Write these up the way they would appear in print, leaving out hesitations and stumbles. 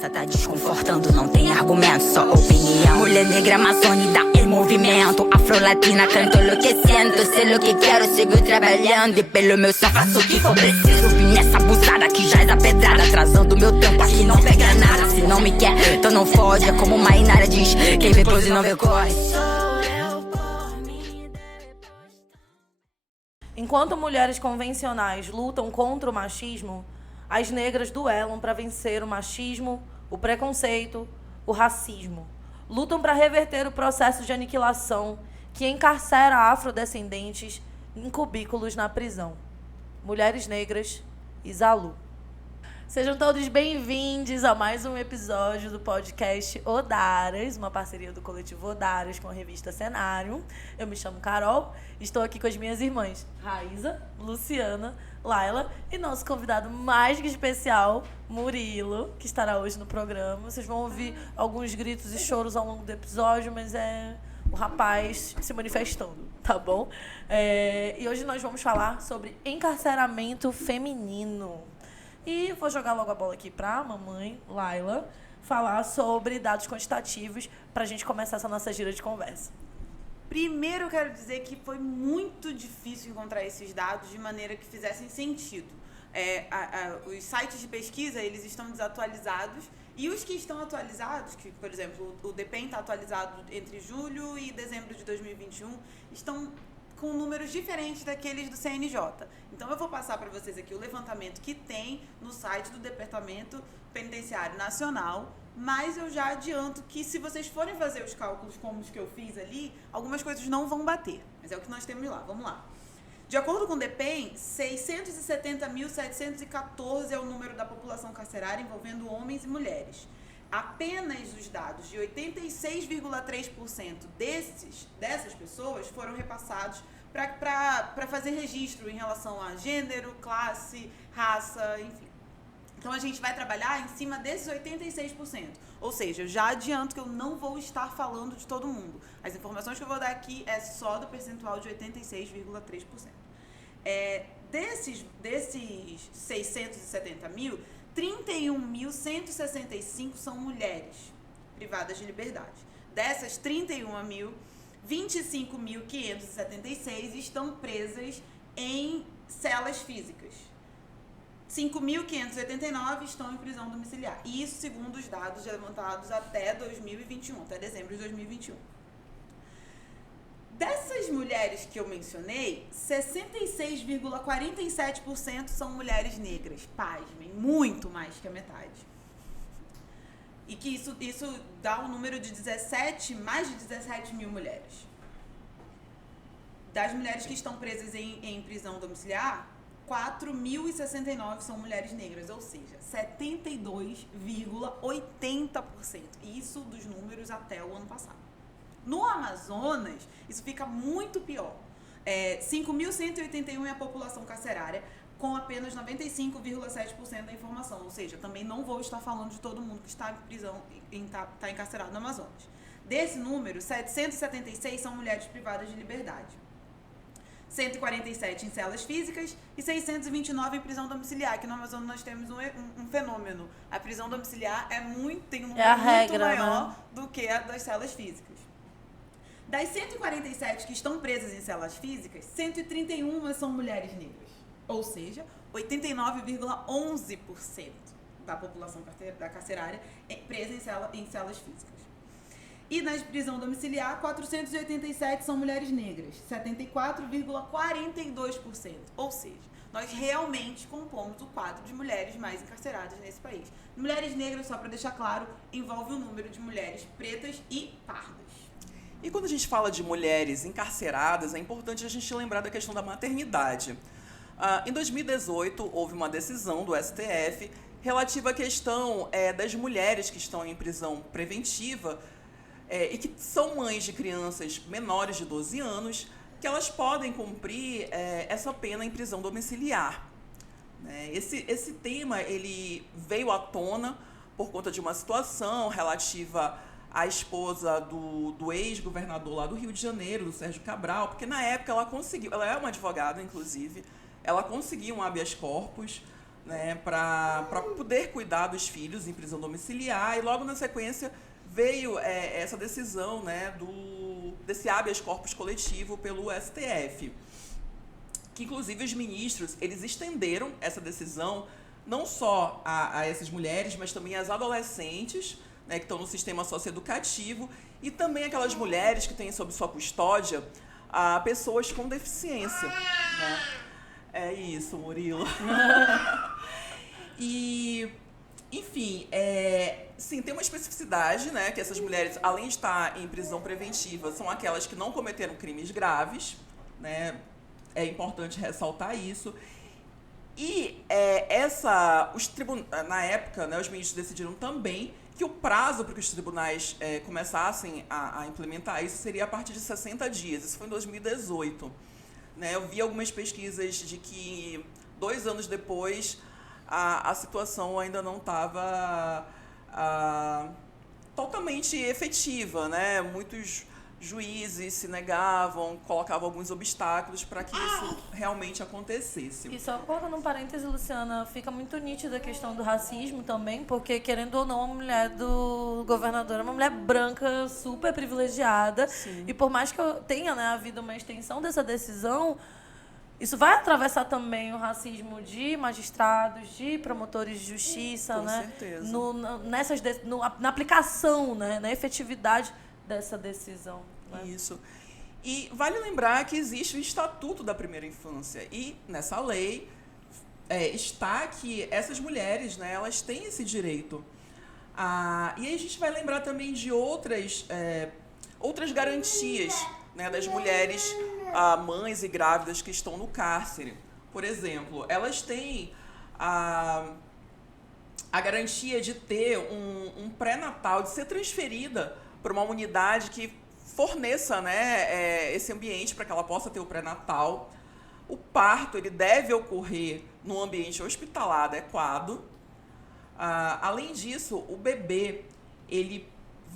conversa tá desconfortando, não tem argumento, só opinião. Mulher negra amazônica em movimento, afro-latina canto enlouquecendo. Sei o que quero, sigo trabalhando e pelo meu céu faço o que for preciso. Vim nessa abusada que já é pedrada, atrasando meu tempo aqui não pega nada. Se não me quer, então não fode, é como uma Inara diz, quem vê close não vê corre. Enquanto mulheres convencionais lutam contra o machismo, as negras duelam para vencer o machismo, o preconceito, o racismo. Lutam para reverter o processo de aniquilação que encarcera afrodescendentes em cubículos na prisão. Mulheres Negras e Zalu. Sejam todos bem-vindos a mais um episódio do podcast Odaras, uma parceria do coletivo Odaras com a revista Cenário. Eu me chamo Carol, estou aqui com as minhas irmãs Raíza, Luciana, Laila e nosso convidado mais que especial, Murilo, que estará hoje no programa. Vocês vão ouvir alguns gritos e choros ao longo do episódio, mas é o rapaz se manifestando, tá bom? E hoje nós vamos falar sobre encarceramento feminino. E vou jogar logo a bola aqui para a mamãe, Laila, falar sobre dados quantitativos para a gente começar essa nossa gira de conversa. Primeiro, eu quero dizer que foi muito difícil encontrar esses dados de maneira que fizessem sentido. Os sites de pesquisa, eles estão desatualizados e os que estão atualizados, que, por exemplo, o DPEM está atualizado entre julho e dezembro de 2021, estão com números diferentes daqueles do CNJ. Então, eu vou passar para vocês aqui o levantamento que tem no site do Departamento Penitenciário Nacional, mas eu já adianto que se vocês forem fazer os cálculos como os que eu fiz ali, algumas coisas não vão bater, mas é o que nós temos lá. Vamos lá. De acordo com o DPEM, 670.714 é o número da população carcerária envolvendo homens e mulheres. Apenas os dados de 86,3% dessas pessoas foram repassados para fazer registro em relação a gênero, classe, raça, enfim. Então, a gente vai trabalhar em cima desses 86%. Ou seja, eu já adianto que eu não vou estar falando de todo mundo. As informações que eu vou dar aqui é só do percentual de 86,3%. Desses 670 mil, 31.165 são mulheres privadas de liberdade. Dessas 31 mil, 25.576 estão presas em celas físicas. 5.589 estão em prisão domiciliar. Isso segundo os dados levantados até 2021, até dezembro de 2021. Dessas mulheres que eu mencionei, 66,47% são mulheres negras. Pasmem, muito mais que a metade. E que isso dá um número de mais de 17 mil mulheres. Das mulheres que estão presas em prisão domiciliar, 4.069 são mulheres negras, ou seja, 72,80%. Isso dos números até o ano passado. No Amazonas, isso fica muito pior. 5.181 é a população carcerária, com apenas 95,7% da informação. Ou seja, também não vou estar falando de todo mundo que está em prisão, está encarcerado no Amazonas. Desse número, 776 são mulheres privadas de liberdade. 147 em celas físicas e 629 em prisão domiciliar. Aqui no Amazonas nós temos um fenômeno. A prisão domiciliar tem um número muito maior do que a das celas físicas. Das 147 que estão presas em celas físicas, 131 são mulheres negras. Ou seja, 89,11% da população carcerária é presa em celas físicas. E na prisão domiciliar, 487 são mulheres negras, 74,42%. Ou seja, nós realmente compomos o quadro de mulheres mais encarceradas nesse país. Mulheres negras, só para deixar claro, envolve o número de mulheres pretas e pardas. E quando a gente fala de mulheres encarceradas, é importante a gente lembrar da questão da maternidade. Em 2018, houve uma decisão do STF relativa à questão das mulheres que estão em prisão preventiva e que são mães de crianças menores de 12 anos, que elas podem cumprir essa pena em prisão domiciliar. Esse tema ele veio à tona por conta de uma situação relativa à esposa do ex-governador lá do Rio de Janeiro, do Sérgio Cabral, porque na época ela é uma advogada, inclusive, ela conseguiu um habeas corpus, né, para poder cuidar dos filhos em prisão domiciliar, e logo na sequência veio essa decisão, né, desse habeas corpus coletivo pelo STF, que inclusive os ministros, eles estenderam essa decisão não só a essas mulheres, mas também às adolescentes, né, que estão no sistema socioeducativo, e também aquelas mulheres que têm sob sua custódia pessoas com deficiência, né? É isso, Murilo. E, enfim, sim, tem uma especificidade, né, que essas mulheres, além de estar em prisão preventiva, são aquelas que não cometeram crimes graves, né? É importante ressaltar isso. E na época, né, os ministros decidiram também que o prazo para que os tribunais começassem a implementar isso seria a partir de 60 dias. Isso foi em 2018. Né? Eu vi algumas pesquisas de que 2 anos depois a situação ainda não estava totalmente efetiva, né? Muitos juízes se negavam, colocavam alguns obstáculos para que isso realmente acontecesse. E só colocando um parêntese, Luciana, fica muito nítida a questão do racismo também, porque, querendo ou não, a mulher do governador é uma mulher branca, super privilegiada. Sim. E por mais que tenha, né, havido uma extensão dessa decisão, isso vai atravessar também o racismo de magistrados, de promotores de justiça, com né? certeza. Na aplicação, né, na efetividade dessa decisão. Né? Isso. E vale lembrar que existe o Estatuto da Primeira Infância. E nessa lei está que essas mulheres, né, elas têm esse direito. E aí a gente vai lembrar também de outras garantias, né, das mulheres mães e grávidas que estão no cárcere. Por exemplo, elas têm a garantia de ter um pré-natal, de ser transferida para uma unidade que forneça, né, esse ambiente para que ela possa ter o pré-natal. O parto ele deve ocorrer num ambiente hospitalar adequado. Além disso, o bebê ele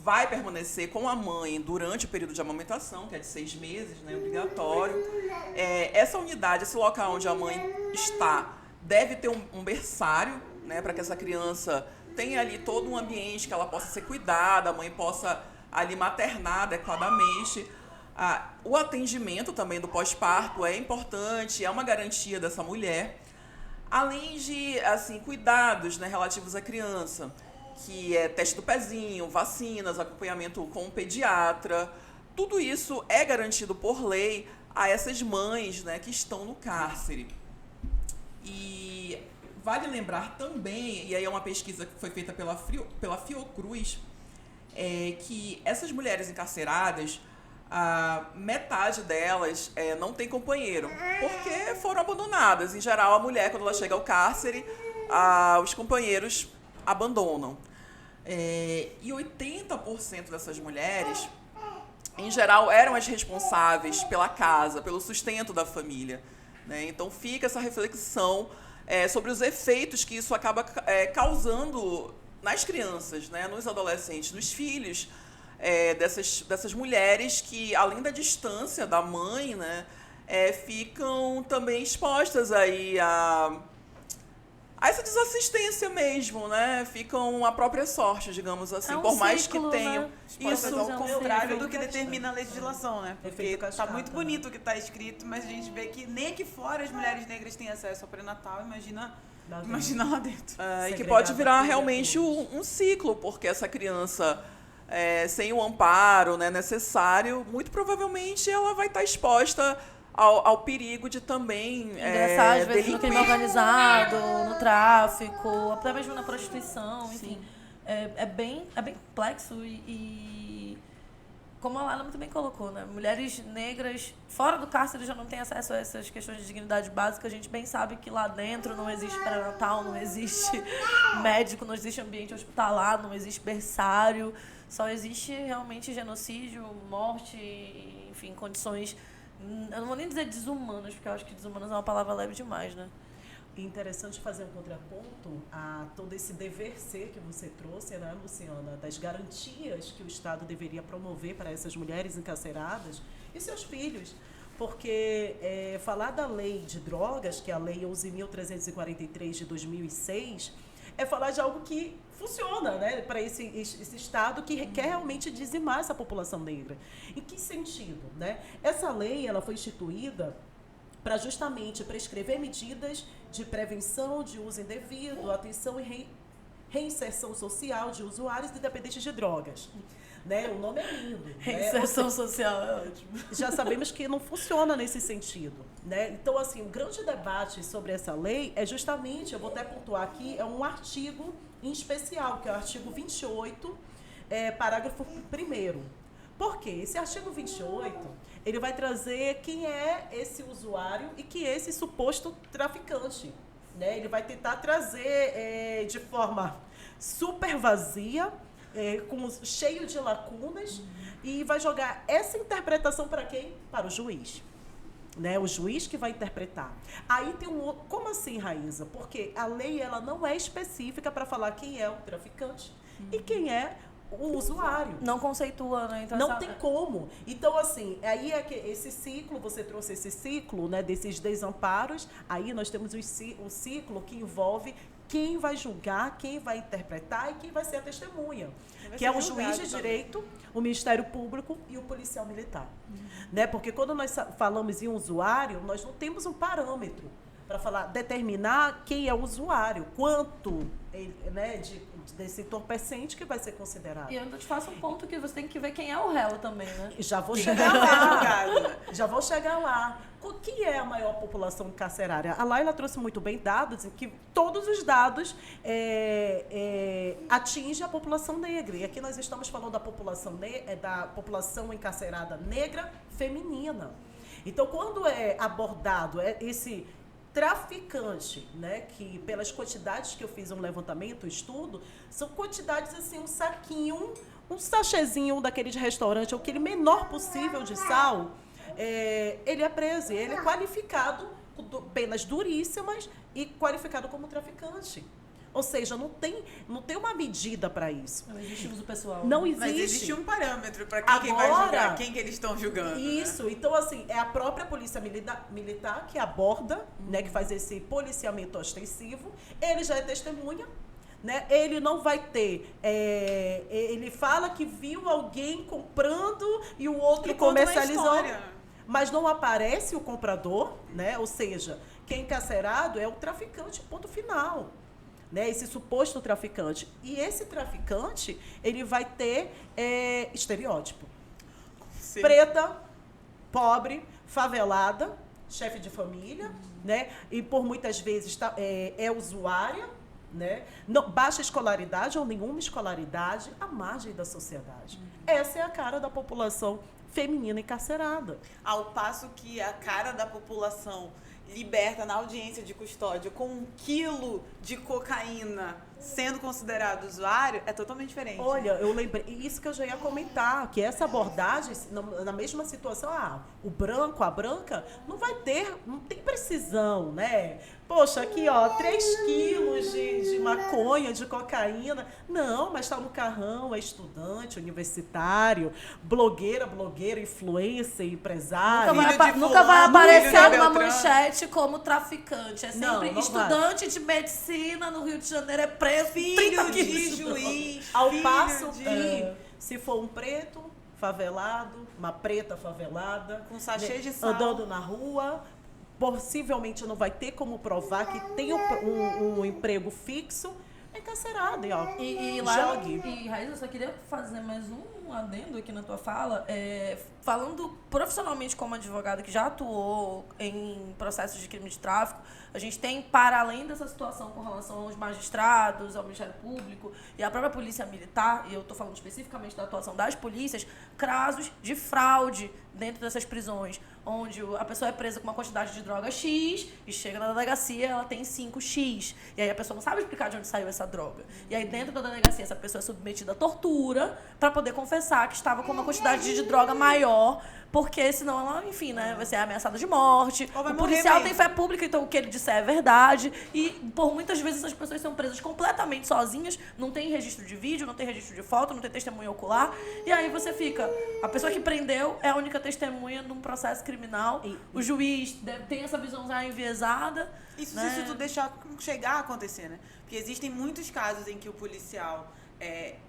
vai permanecer com a mãe durante o período de amamentação, que é de 6 meses, né, obrigatório. Essa unidade, esse local onde a mãe está, deve ter um berçário, né, para que essa criança tenha ali todo um ambiente que ela possa ser cuidada, a mãe possa ali maternar adequadamente. O atendimento também do pós-parto é importante, é uma garantia dessa mulher. Além de, assim, cuidados, né, relativos à criança, que é teste do pezinho, vacinas, acompanhamento com o pediatra. Tudo isso é garantido por lei a essas mães, né, que estão no cárcere. E vale lembrar também, e aí é uma pesquisa que foi feita pela Fiocruz, que essas mulheres encarceradas, metade delas não tem companheiro, porque foram abandonadas. Em geral, a mulher, quando ela chega ao cárcere, os companheiros abandonam. E 80% dessas mulheres, em geral, eram as responsáveis pela casa, pelo sustento da família. Né? Então, fica essa reflexão sobre os efeitos que isso acaba causando nas crianças, né, nos adolescentes, nos filhos dessas mulheres que, além da distância da mãe, né, ficam também expostas aí a essa desassistência mesmo, né? Ficam à própria sorte, digamos assim, por mais que tenham. Né? Isso ao contrário do que determina a legislação, né? Porque tá muito bonito o que está escrito, mas a gente vê que nem aqui fora as mulheres negras têm acesso ao pré-natal, imagina lá dentro. E que pode virar realmente um ciclo, porque essa criança, sem o amparo, né, necessário, muito provavelmente ela vai estar exposta ao perigo de também ingressar, às vezes, no crime organizado, no tráfico, até mesmo na prostituição, enfim. É bem complexo e como a Lala muito bem colocou, né? Mulheres negras fora do cárcere já não têm acesso a essas questões de dignidade básica. A gente bem sabe que lá dentro não existe pré-natal, não existe médico, não existe ambiente hospitalar, não existe berçário. Só existe realmente genocídio, morte, enfim, condições... Eu não vou nem dizer desumanas, porque eu acho que desumanas é uma palavra leve demais, né? Interessante fazer um contraponto a todo esse dever ser que você trouxe, né, Luciana, das garantias que o Estado deveria promover para essas mulheres encarceradas e seus filhos. porque falar da lei de drogas, que é a lei 11.343 de 2006, é falar de algo que funciona, né, para esse Estado que quer realmente dizimar essa população negra. Em que sentido? Né? Essa lei ela foi instituída para justamente prescrever medidas de prevenção de uso indevido, atenção e reinserção social de usuários e dependentes de drogas. Né? O nome é lindo. Reinserção social é ótimo. Já sabemos que não funciona nesse sentido. Né? Então, assim, o grande debate sobre essa lei é justamente, eu vou até pontuar aqui, é um artigo em especial, que é o artigo 28, parágrafo 1º. Por quê? Esse artigo 28, ele vai trazer quem é esse usuário e que é esse suposto traficante. Né? Ele vai tentar trazer de forma super vazia, cheio de lacunas, e vai jogar essa interpretação para quem? Para o juiz. Né? O juiz que vai interpretar. Aí tem um outro... Como assim, Raíza? Porque a lei ela não é específica para falar quem é o traficante e quem é o usuário. Não conceitua, né? Então, não tem como. Então, assim, aí é que esse ciclo, você trouxe esse ciclo, né, desses desamparos, aí nós temos o ciclo que envolve quem vai julgar, quem vai interpretar e quem vai ser a testemunha, que é o juiz de direito, o Ministério Público e o policial militar. Né? Porque quando nós falamos em usuário, nós não temos um parâmetro para determinar quem é o usuário, quanto né, desse entorpecente que vai ser considerado. E eu ainda te faço um ponto que você tem que ver quem é o réu também, né? Já vou chegar lá. Já vou chegar lá. O que é a maior população carcerária? A Laila trouxe muito bem dados, em que todos os dados atingem a população negra. E aqui nós estamos falando da população encarcerada negra feminina. Então, quando é abordado esse traficante, né, que pelas quantidades que eu fiz um levantamento, um estudo, são quantidades assim, um saquinho, um sachêzinho daquele de restaurante, aquele menor possível de sal, ele é preso, ele é qualificado com penas duríssimas e qualificado como traficante. Ou seja, não tem uma medida para isso. Não existe uso pessoal. Não existe. Mas existe um parâmetro para quem vai julgar, quem que eles estão julgando. Isso. Né? Então, assim, é a própria polícia militar que aborda, né, que faz esse policiamento ostensivo. Ele já é testemunha. Né? Ele não vai ter... ele fala que viu alguém comprando e o outro comercializou. Mas não aparece o comprador, né? Ou seja, quem é encarcerado é o traficante, ponto final. Né, esse suposto traficante. E esse traficante, ele vai ter estereótipo. Sim. Preta, pobre, favelada, chefe de família, né? E por muitas vezes é usuária, né? Não, baixa escolaridade ou nenhuma escolaridade, à margem da sociedade. Essa é a cara da população feminina encarcerada. Ao passo que a cara da população liberta na audiência de custódia com 1 quilo de cocaína sendo considerado usuário, é totalmente diferente. Olha, eu lembrei, isso que eu já ia comentar, que essa abordagem, na mesma situação, o branco, a branca, não tem precisão, né? Poxa, aqui, ó, 3 quilos de maconha, de cocaína. Não, mas tá no carrão, é estudante, universitário, blogueira, influencer, empresário. Nunca vai aparecer numa manchete como traficante. É sempre não estudante de medicina no Rio de Janeiro, é preso. Filho de juiz. Ao passo que, se for um preto favelado, uma preta favelada, com sachê de sal, andando na rua, possivelmente não vai ter como provar que tem um emprego fixo, é encarcerado. E Raíza, eu só queria fazer mais um adendo aqui na tua fala. Falando profissionalmente como advogada que já atuou em processos de crime de tráfico, a gente tem, para além dessa situação com relação aos magistrados, ao Ministério Público e à própria Polícia Militar, e eu estou falando especificamente da atuação das polícias, casos de fraude dentro dessas prisões, onde a pessoa é presa com uma quantidade de droga X e chega na delegacia, ela tem 5X. E aí a pessoa não sabe explicar de onde saiu essa droga. E aí dentro da delegacia essa pessoa é submetida à tortura para poder confessar confessar que estava com uma quantidade de droga maior, porque senão ela, enfim, né, vai ser ameaçada de morte. Ou vai O morrer policial mesmo. tem fé pública, então o que ele disser é verdade. E por muitas vezes essas pessoas são presas completamente sozinhas, não tem registro de vídeo, não tem registro de foto, não tem testemunha ocular. E aí você fica, a pessoa que prendeu é a única testemunha de um processo criminal. O juiz tem essa visão já enviesada. Isso né? se tu deixar chegar a acontecer, né? Porque existem muitos casos em que o policial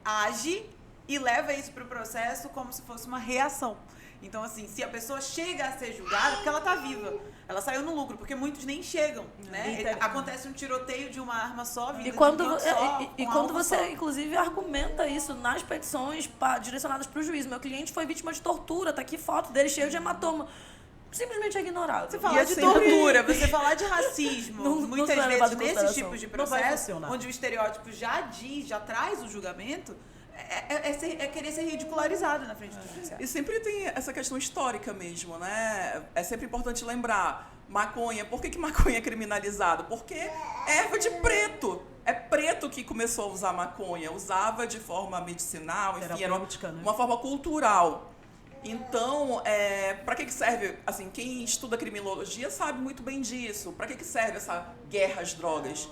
age e leva isso para o processo como se fosse uma reação. Então, assim, se a pessoa chega a ser julgada, é porque ela tá viva. Ela saiu no lucro, porque muitos nem chegam, né? Acontece um tiroteio de uma arma só, vindo E quando, de um canto só, e com quando alvo você, só. inclusive, argumenta isso nas petições direcionadas para o juiz. Meu cliente foi vítima de tortura, tá aqui foto dele cheio de hematoma. Simplesmente é ignorado. Você falar E de assim, tortura, você falar de racismo, Não muitas será levado vezes em nesses consideração. tipos de Não vai processo, funcionar. onde o estereótipo já traz o julgamento, é querer ser ridicularizado na frente do judiciário. E sempre tem essa questão histórica mesmo, né? É sempre importante lembrar. Maconha, por que maconha é criminalizado? Porque é erva de preto. É preto que começou a usar maconha. Usava de forma medicinal, enfim, era Terapêutica, né? uma forma cultural. Então, para que serve, assim, quem estuda criminologia sabe muito bem disso. Para que serve essa guerra às drogas?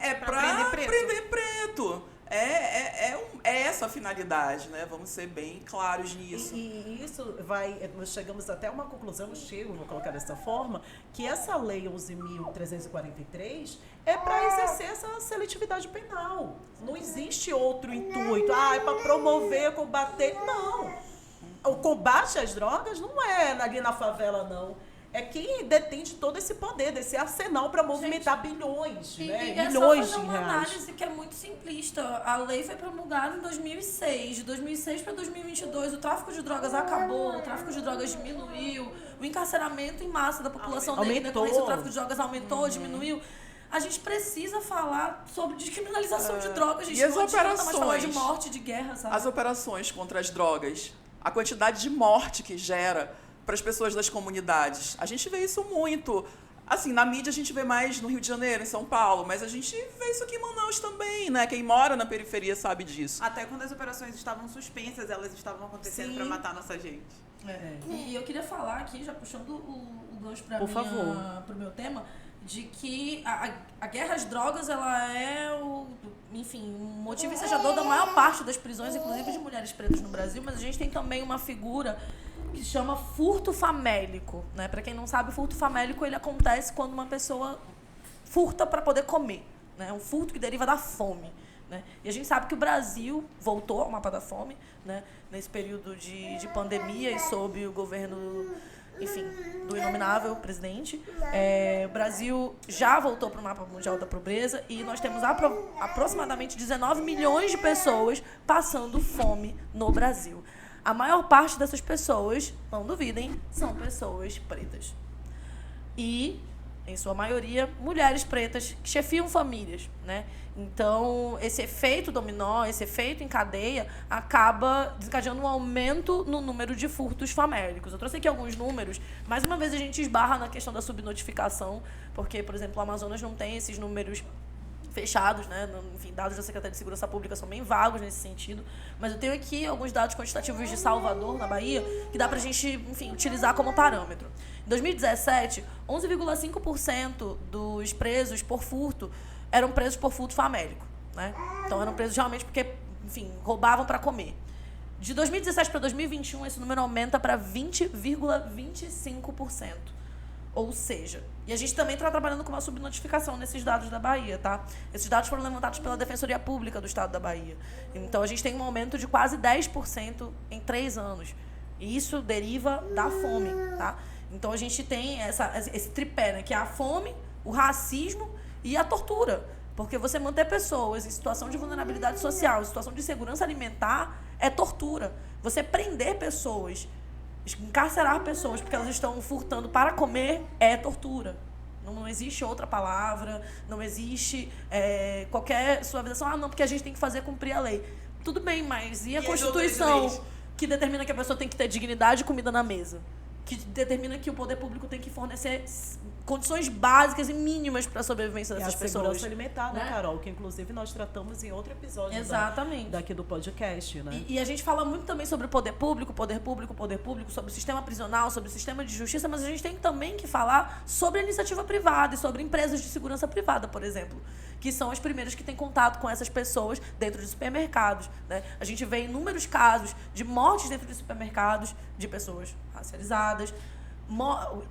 É Pra para prender preto. prender preto. É essa a finalidade, né? Vamos ser bem claros nisso. E isso nós chegamos até uma conclusão, vou colocar dessa forma, que essa lei 11.343 é para exercer essa seletividade penal. Não existe outro intuito, é para promover, combater, não. O combate às drogas não é ali na favela, não. É quem detém de todo esse poder, desse arsenal para movimentar bilhões, né? É Milhões só de fazer uma reais. análise que é muito simplista. A lei foi promulgada em 2006. De 2006 para 2022, o tráfico de drogas acabou, o tráfico de drogas diminuiu, o encarceramento em massa da população negra, Aumentou. o tráfico de drogas aumentou, diminuiu. A gente precisa falar sobre descriminalização de drogas. A gente E as não adianta mais falar de operações? morte, de guerra, sabe? As operações contra as drogas, a quantidade de morte que gera para as pessoas das comunidades. A gente vê isso muito. Assim, na mídia a gente vê mais no Rio de Janeiro, em São Paulo, mas a gente vê isso aqui em Manaus também, né? Quem mora na periferia sabe disso. Até quando as operações estavam suspensas, elas estavam acontecendo Sim. para matar nossa gente. E eu queria falar aqui, já puxando o gancho para Por favor. o meu tema, de que a guerra às drogas, ela é o motivo ensejador da maior parte das prisões, inclusive de mulheres pretas no Brasil, mas a gente tem também uma figura que se chama furto famélico, né? Para quem não sabe, o furto famélico ele acontece quando uma pessoa furta para poder comer, né? Um furto que deriva da fome, né? E a gente sabe que o Brasil voltou ao mapa da fome, né? Nesse período de pandemia e sob o governo, enfim, do inominável presidente. O Brasil já voltou para o mapa mundial da pobreza e nós temos aproximadamente 19 milhões de pessoas passando fome no Brasil. A maior parte dessas pessoas, não duvidem, são pessoas pretas. E, em sua maioria, mulheres pretas que chefiam famílias, né? Então, esse efeito dominó, esse efeito em cadeia, acaba desencadeando um aumento no número de furtos famélicos. Eu trouxe aqui alguns números. Mais uma vez, a gente esbarra na questão da subnotificação, porque, por exemplo, o Amazonas não tem esses números fechados, né? Enfim, dados da Secretaria de Segurança Pública são bem vagos nesse sentido, mas eu tenho aqui alguns dados quantitativos de Salvador, na Bahia, que dá pra gente, enfim, utilizar como parâmetro. Em 2017, 11,5% dos presos por furto eram presos por furto famélico, né? Então eram presos realmente porque, enfim, roubavam para comer. De 2017 para 2021, esse número aumenta para 20,25%. Ou seja, e a gente também está trabalhando com uma subnotificação nesses dados da Bahia, tá? Esses dados foram levantados pela Defensoria Pública do Estado da Bahia. Então, a gente tem um aumento de quase 10% em 3 anos. E isso deriva da fome, tá? Então, a gente tem esse tripé, né? Que é a fome, o racismo e a tortura. Porque você manter pessoas em situação de vulnerabilidade social, em situação de insegurança alimentar, é tortura. Você prender pessoas, encarcerar pessoas porque elas estão furtando para comer é tortura. Não existe outra palavra, não existe qualquer suavização. Não, porque a gente tem que fazer cumprir a lei. Tudo bem, mas e a Constituição que determina que a pessoa tem que ter dignidade e comida na mesa? que determina que o poder público tem que fornecer condições básicas e mínimas para a sobrevivência dessas a pessoas. segurança alimentar, né, Carol? Que inclusive nós tratamos em outro episódio Exatamente. daqui do podcast, né? E a gente fala muito também sobre o poder público, sobre o sistema prisional, sobre o sistema de justiça, mas a gente tem também que falar sobre a iniciativa privada e sobre empresas de segurança privada, por exemplo, que são as primeiras que têm contato com essas pessoas dentro de supermercados, né? A gente vê inúmeros casos de mortes dentro de supermercados de pessoas racializadas,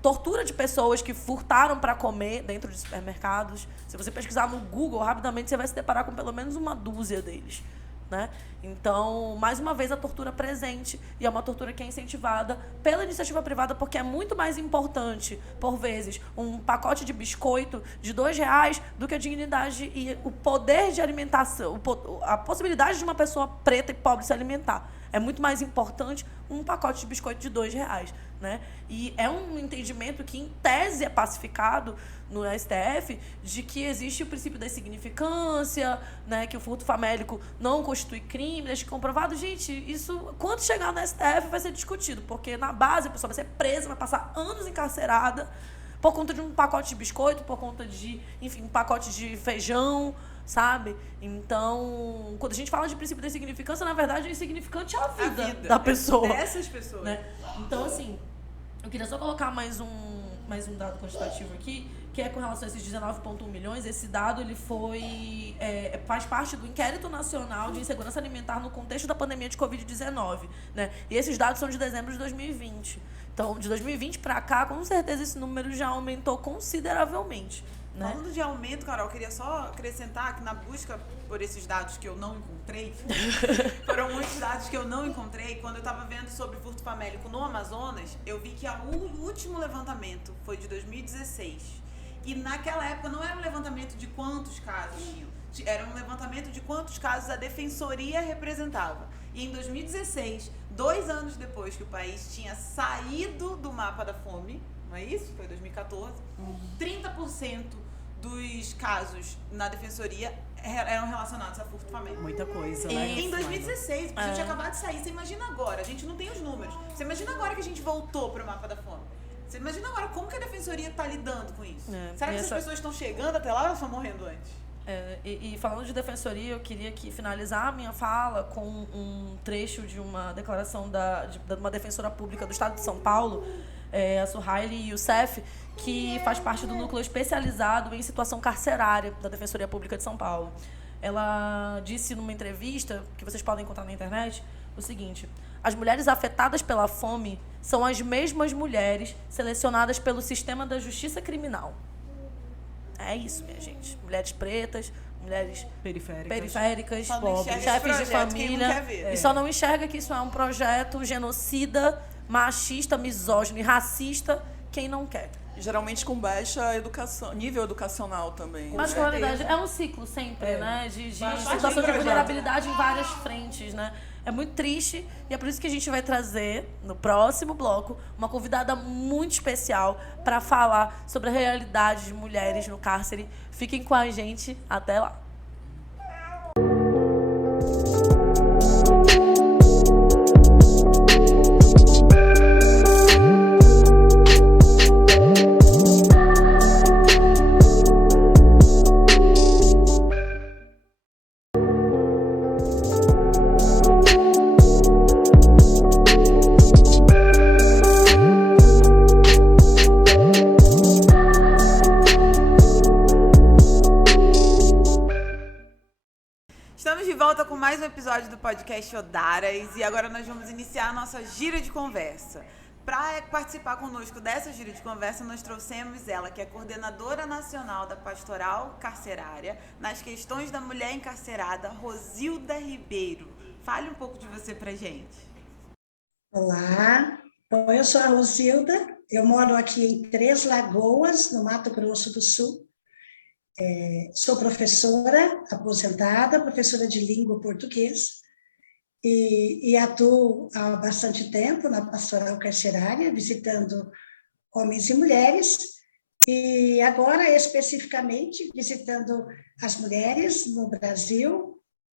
tortura de pessoas que furtaram para comer dentro de supermercados. Se você pesquisar no Google, rapidamente você vai se deparar com pelo menos uma dúzia deles, né? Então, mais uma vez, a tortura presente, e é uma tortura que é incentivada pela iniciativa privada, porque é muito mais importante, por vezes, um pacote de biscoito de R$2 do que a dignidade e o poder de alimentação, a possibilidade de uma pessoa preta e pobre se alimentar. É muito mais importante um pacote de biscoito de R$2, né? E é um entendimento que, em tese, é pacificado no STF, de que existe o princípio da insignificância, né? Que o furto famélico não constitui crime, deixa comprovado. Gente, isso, quando chegar no STF, vai ser discutido, porque na base a pessoa vai ser presa, vai passar anos encarcerada por conta de um pacote de biscoito, por conta de, enfim, um pacote de feijão, sabe? Então, quando a gente fala de princípio da insignificância, na verdade, o insignificante é a vida da pessoa. Dessas pessoas. Né? Então, assim, eu queria só colocar mais um dado quantitativo aqui, que é com relação a esses 19,1 milhões. Esse dado ele faz parte do Inquérito Nacional de Insegurança Alimentar no contexto da pandemia de Covid-19. Né? E esses dados são de dezembro de 2020. Então, de 2020 para cá, com certeza, esse número já aumentou consideravelmente. Né? Falando de aumento, Carol, eu queria só acrescentar que na busca por esses dados que eu não encontrei, foram muitos dados que eu não encontrei, quando eu estava vendo sobre furto famélico no Amazonas, eu vi que o último levantamento foi de 2016. E naquela época não era um levantamento de quantos casos tinham, era um levantamento de quantos casos a defensoria representava. E em 2016, 2 anos depois que o país tinha saído do mapa da fome, não é isso? Foi 2014. 30% dos casos na defensoria eram relacionados a furto famélico. Muita coisa, né? Em 2016, a gente tinha acabado de sair. Você imagina agora, a gente não tem os números. Você imagina agora que a gente voltou para o mapa da fome. Você imagina agora como que a defensoria está lidando com isso. Será que essas pessoas estão chegando até lá ou elas estão morrendo antes? E falando de defensoria, eu queria finalizar a minha fala com um trecho de uma declaração de uma defensora pública do Estado de São Paulo, a Suhaili Youssef, que faz parte do núcleo especializado em situação carcerária da Defensoria Pública de São Paulo. Ela disse numa entrevista, que vocês podem encontrar na internet, o seguinte: as mulheres afetadas pela fome são as mesmas mulheres selecionadas pelo sistema da justiça criminal. É isso, minha gente. Mulheres pretas, mulheres periféricas, pobres, chefes de família. E só não enxerga que isso é um projeto genocida, machista, misógino e racista, quem não quer. Geralmente com baixa nível educacional também. Mas, na verdade, é um ciclo sempre, né? De situação de vulnerabilidade em várias frentes, né? É muito triste e é por isso que a gente vai trazer, no próximo bloco, uma convidada muito especial para falar sobre a realidade de mulheres no cárcere. Fiquem com a gente. Até lá. Estamos de volta com mais um episódio do podcast Odaras e agora nós vamos iniciar a nossa gira de conversa. Para participar conosco dessa gira de conversa, nós trouxemos ela, que é coordenadora nacional da Pastoral Carcerária nas questões da mulher encarcerada, Rosilda Ribeiro. Fale um pouco de você pra gente. Olá, bom, eu sou a Rosilda, eu moro aqui em Três Lagoas, no Mato Grosso do Sul. Sou professora aposentada, professora de língua português, e atuo há bastante tempo na pastoral carcerária, visitando homens e mulheres, e agora especificamente visitando as mulheres no Brasil,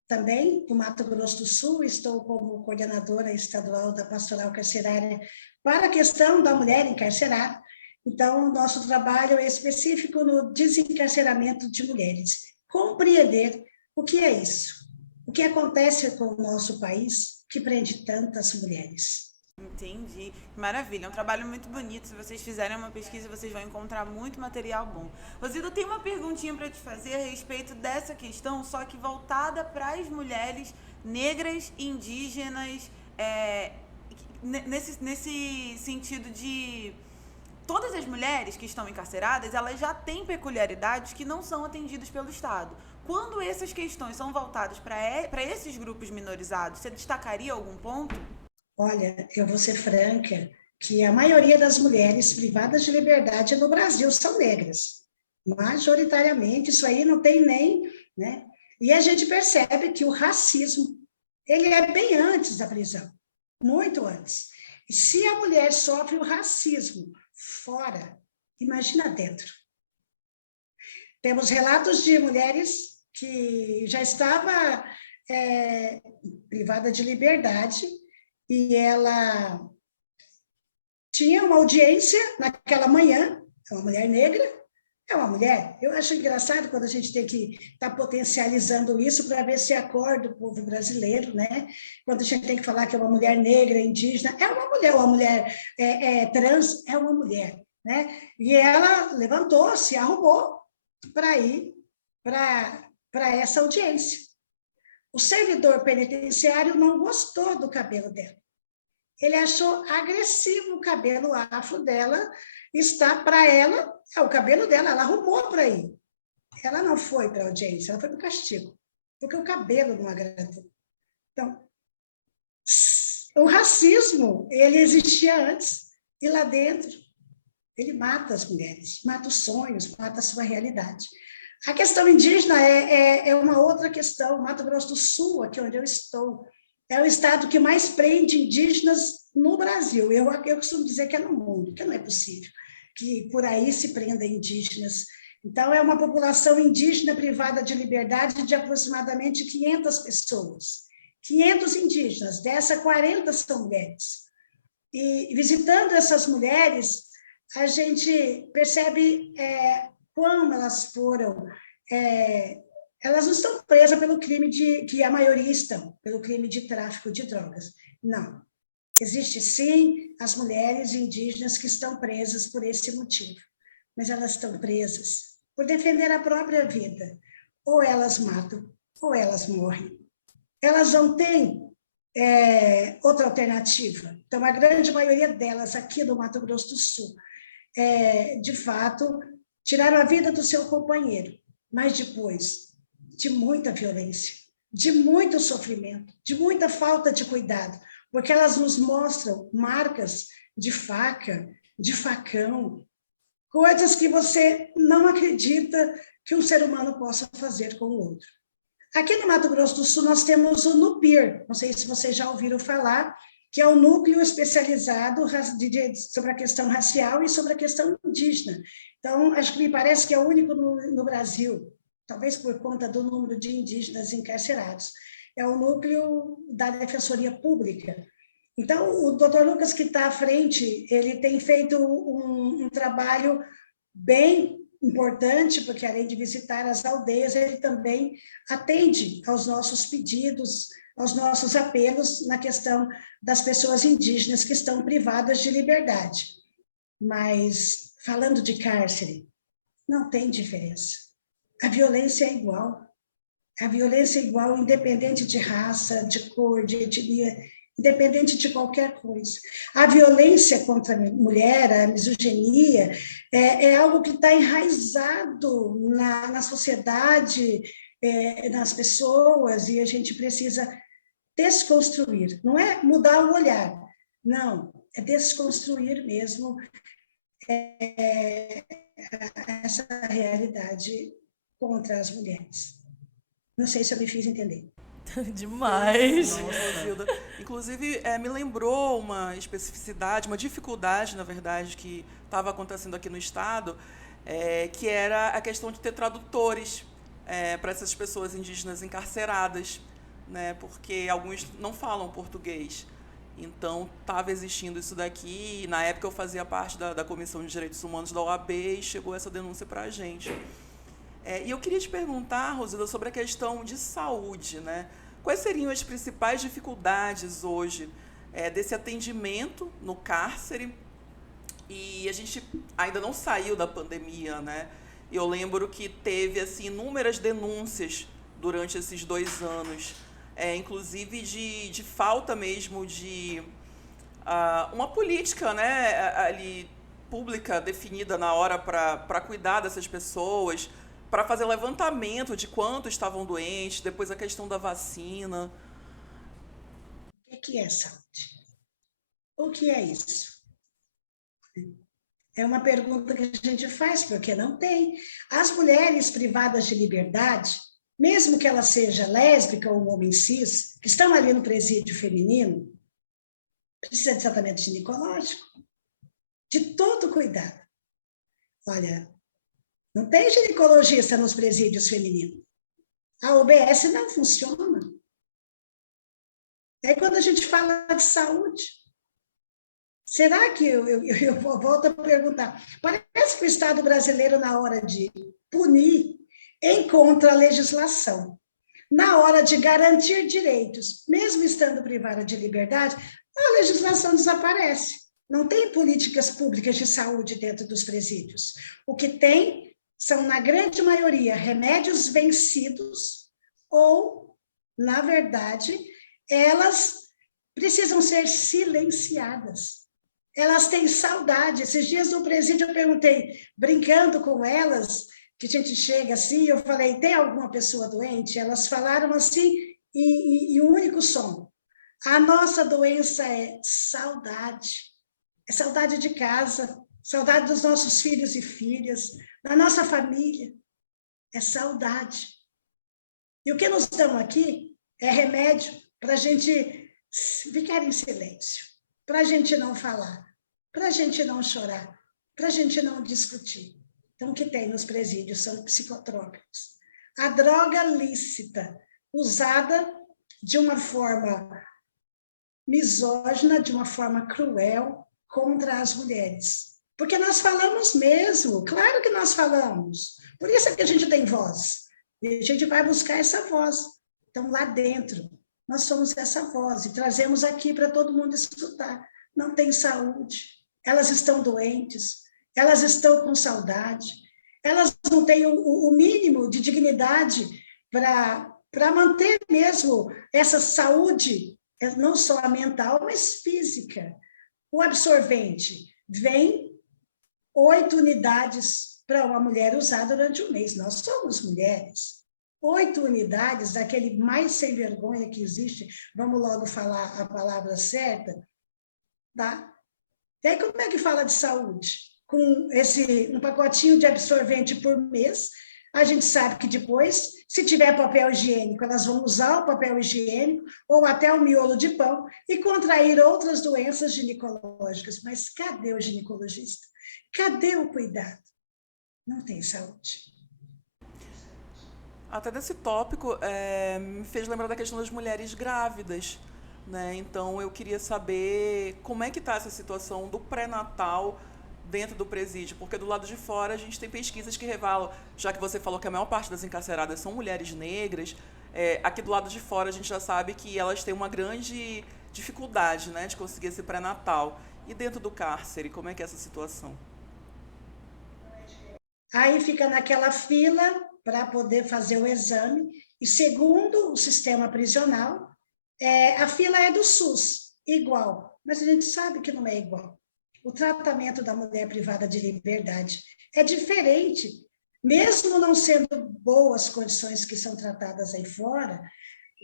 também do Mato Grosso do Sul, estou como coordenadora estadual da Pastoral Carcerária para a questão da mulher encarcerada. Então, nosso trabalho é específico no desencarceramento de mulheres. Compreender o que é isso, o que acontece com o nosso país que prende tantas mulheres. Entendi. Maravilha, é um trabalho muito bonito. Se vocês fizerem uma pesquisa, vocês vão encontrar muito material bom. Rosilda, tem uma perguntinha para te fazer a respeito dessa questão, só que voltada para as mulheres negras e indígenas, nesse sentido de todas as mulheres que estão encarceradas, elas já têm peculiaridades que não são atendidas pelo Estado. Quando essas questões são voltadas para esses grupos minorizados, você destacaria algum ponto? Olha, eu vou ser franca, que a maioria das mulheres privadas de liberdade no Brasil são negras. Majoritariamente, isso aí não tem nem, né? E a gente percebe que o racismo, ele é bem antes da prisão, muito antes. E se a mulher sofre o racismo fora, imagina dentro. Temos relatos de mulheres que já estava privada de liberdade e ela tinha uma audiência naquela manhã, é uma mulher negra, é uma mulher. Eu acho engraçado quando a gente tem que estar potencializando isso para ver se acorda o povo brasileiro, né? Quando a gente tem que falar que é uma mulher negra, indígena, é uma mulher trans, é uma mulher, né? E ela levantou, se arrumou para ir para essa audiência. O servidor penitenciário não gostou do cabelo dela. Ele achou agressivo o cabelo afro dela, está para ela, é o cabelo dela, ela arrumou para ir. Ela não foi para a audiência, ela foi para o castigo, porque o cabelo não agradou. Então, o racismo, ele existia antes, e lá dentro, ele mata as mulheres, mata os sonhos, mata a sua realidade. A questão indígena é uma outra questão. Mato Grosso do Sul, aqui onde eu estou, é o estado que mais prende indígenas no Brasil. Eu costumo dizer que é no mundo, que não é possível que por aí se prenda indígenas. Então, é uma população indígena privada de liberdade de aproximadamente 500 pessoas. 500 indígenas, dessas 40 são mulheres. E visitando essas mulheres, a gente percebe como elas foram... elas não estão presas pelo crime que a maioria estão, pelo crime de tráfico de drogas. Não. Existe, sim, as mulheres indígenas que estão presas por esse motivo, mas elas estão presas por defender a própria vida. Ou elas matam, ou elas morrem. Elas não têm outra alternativa. Então, a grande maioria delas aqui do Mato Grosso do Sul, de fato, tiraram a vida do seu companheiro, mas depois de muita violência, de muito sofrimento, de muita falta de cuidado, porque elas nos mostram marcas de faca, de facão, coisas que você não acredita que um ser humano possa fazer com o outro. Aqui no Mato Grosso do Sul, nós temos o NUPIR, não sei se vocês já ouviram falar, que é o núcleo especializado sobre a questão racial e sobre a questão indígena. Então, acho que me parece que é o único no Brasil, talvez por conta do número de indígenas encarcerados. É o núcleo da Defensoria Pública. Então, o doutor Lucas, que está à frente, ele tem feito um trabalho bem importante, porque além de visitar as aldeias, ele também atende aos nossos pedidos, aos nossos apelos na questão das pessoas indígenas que estão privadas de liberdade. Mas, falando de cárcere, não tem diferença. A violência é igual. A violência é igual, independente de raça, de cor, de etnia, independente de qualquer coisa. A violência contra a mulher, a misoginia, é algo que está enraizado na sociedade, nas pessoas, e a gente precisa desconstruir. Não é mudar o olhar, não, é desconstruir mesmo essa realidade contra as mulheres. Não sei se eu me fiz entender. Demais. Nossa, Zilda. Inclusive, me lembrou uma especificidade, uma dificuldade, na verdade, que estava acontecendo aqui no Estado, que era a questão de ter tradutores para essas pessoas indígenas encarceradas. né? Porque alguns não falam português. Então, estava existindo isso daqui, e na época eu fazia parte da Comissão de Direitos Humanos da OAB e chegou essa denúncia para a gente. E eu queria te perguntar, Rosilda, sobre a questão de saúde, né? Quais seriam as principais dificuldades hoje desse atendimento no cárcere? E a gente ainda não saiu da pandemia, né? Eu lembro que teve assim, inúmeras denúncias durante esses 2 anos, inclusive de falta mesmo de uma política, né, ali, pública definida na hora para cuidar dessas pessoas, para fazer levantamento de quanto estavam doentes, depois a questão da vacina. O que é saúde? O que é isso? É uma pergunta que a gente faz, porque não tem. As mulheres privadas de liberdade, mesmo que ela seja lésbica ou um homem cis, que estão ali no presídio feminino, precisa de tratamento ginecológico, de todo cuidado. Olha, não tem ginecologista nos presídios femininos. A UBS não funciona. É quando a gente fala de saúde. Será que, eu volto a perguntar, parece que o Estado brasileiro, na hora de punir, encontra a legislação. Na hora de garantir direitos, mesmo estando privada de liberdade, a legislação desaparece. Não tem políticas públicas de saúde dentro dos presídios. O que tem são, na grande maioria, remédios vencidos ou, na verdade, elas precisam ser silenciadas. Elas têm saudade. Esses dias no presídio eu perguntei, brincando com elas, que a gente chega assim, eu falei, tem alguma pessoa doente? Elas falaram assim, e um único som. A nossa doença é saudade. É saudade de casa, saudade dos nossos filhos e filhas, da nossa família. É saudade. E o que nos dão aqui é remédio para a gente ficar em silêncio, para a gente não falar, para a gente não chorar, para a gente não discutir. Então, o que tem nos presídios são psicotrópicos. A droga lícita, usada de uma forma misógina, de uma forma cruel contra as mulheres. Porque nós falamos mesmo, claro que nós falamos. Por isso é que a gente tem voz. E a gente vai buscar essa voz. Então, lá dentro, nós somos essa voz e trazemos aqui para todo mundo escutar. Não tem saúde, elas estão doentes, elas estão com saudade, elas não têm o mínimo de dignidade para manter mesmo essa saúde, não só mental, mas física. O absorvente vem 8 unidades para uma mulher usar durante um mês. Nós somos mulheres. 8 unidades daquele mais sem vergonha que existe, vamos logo falar a palavra certa, tá? E aí como é que fala de saúde? Com um pacotinho de absorvente por mês, a gente sabe que depois, se tiver papel higiênico, elas vão usar o papel higiênico ou até o miolo de pão e contrair outras doenças ginecológicas. Mas cadê o ginecologista? Cadê o cuidado? Não tem saúde. Até desse tópico, me fez lembrar da questão das mulheres grávidas, né? Então, eu queria saber como é que está essa situação do pré-natal dentro do presídio, porque do lado de fora a gente tem pesquisas que revelam, já que você falou que a maior parte das encarceradas são mulheres negras, aqui do lado de fora a gente já sabe que elas têm uma grande dificuldade, né, de conseguir esse pré-natal. E dentro do cárcere, como é que é essa situação? Aí fica naquela fila para poder fazer o exame, e segundo o sistema prisional, a fila é do SUS, igual, mas a gente sabe que não é igual. O tratamento da mulher privada de liberdade é diferente, mesmo não sendo boas condições que são tratadas aí fora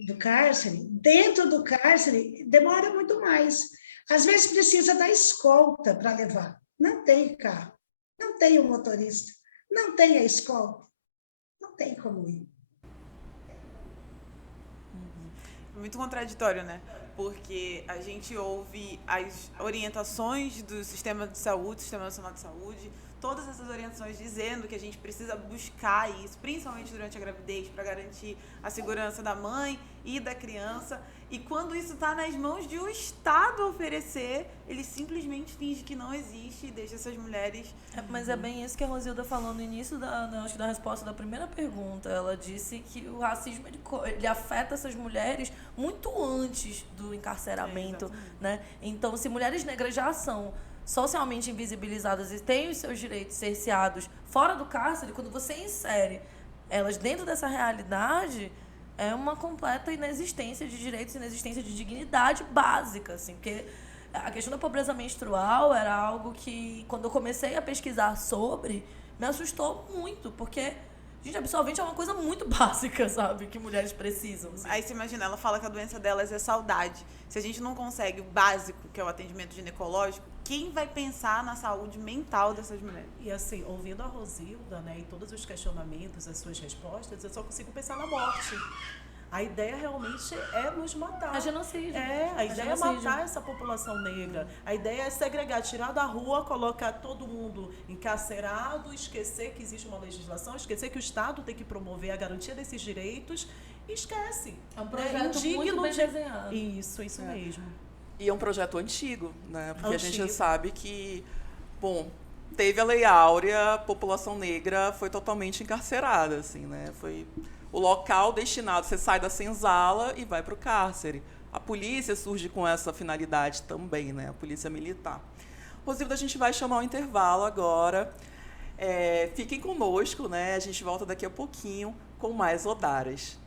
do cárcere, dentro do cárcere demora muito mais. Às vezes precisa da escolta para levar, não tem carro, não tem o motorista, não tem a escolta, não tem como ir. Muito contraditório, né? Porque a gente ouve as orientações do Sistema de Saúde, Sistema Nacional de Saúde, todas essas orientações dizendo que a gente precisa buscar isso, principalmente durante a gravidez, para garantir a segurança da mãe e da criança. E quando isso está nas mãos de o Estado oferecer, ele simplesmente finge que não existe e deixa essas mulheres... Mas é bem isso que a Rosilda falou no início acho que da resposta da primeira pergunta. Ela disse que o racismo ele afeta essas mulheres muito antes do encarceramento, né? Então, se mulheres negras já são socialmente invisibilizadas e têm os seus direitos cerceados fora do cárcere, quando você insere elas dentro dessa realidade, é uma completa inexistência de direitos, inexistência de dignidade básica, assim, porque a questão da pobreza menstrual era algo que, quando eu comecei a pesquisar sobre, me assustou muito, porque, gente, absorvente é uma coisa muito básica, sabe, que mulheres precisam. Assim. Aí você imagina, ela fala que a doença delas é saudade. Se a gente não consegue o básico, que é o atendimento ginecológico, quem vai pensar na saúde mental dessas mulheres? E assim, ouvindo a Rosilda, né, e todos os questionamentos, as suas respostas, eu só consigo pensar na morte. A ideia realmente é nos matar. A genocídio. A ideia é matar essa população negra. A ideia é segregar, tirar da rua, colocar todo mundo encarcerado, esquecer que existe uma legislação, esquecer que o Estado tem que promover a garantia desses direitos. Esquece. É um projeto muito bem desenhado. Isso mesmo. E é um projeto antigo, né? Porque Antigo. a gente sabe que, bom, teve a Lei Áurea, a população negra foi totalmente encarcerada, assim, né? Foi o local destinado, você sai da senzala e vai para o cárcere. A polícia surge com essa finalidade também, né? A polícia militar. Rosilda, a gente vai chamar um intervalo agora. Fiquem conosco, né? A gente volta daqui a pouquinho com mais Odaras.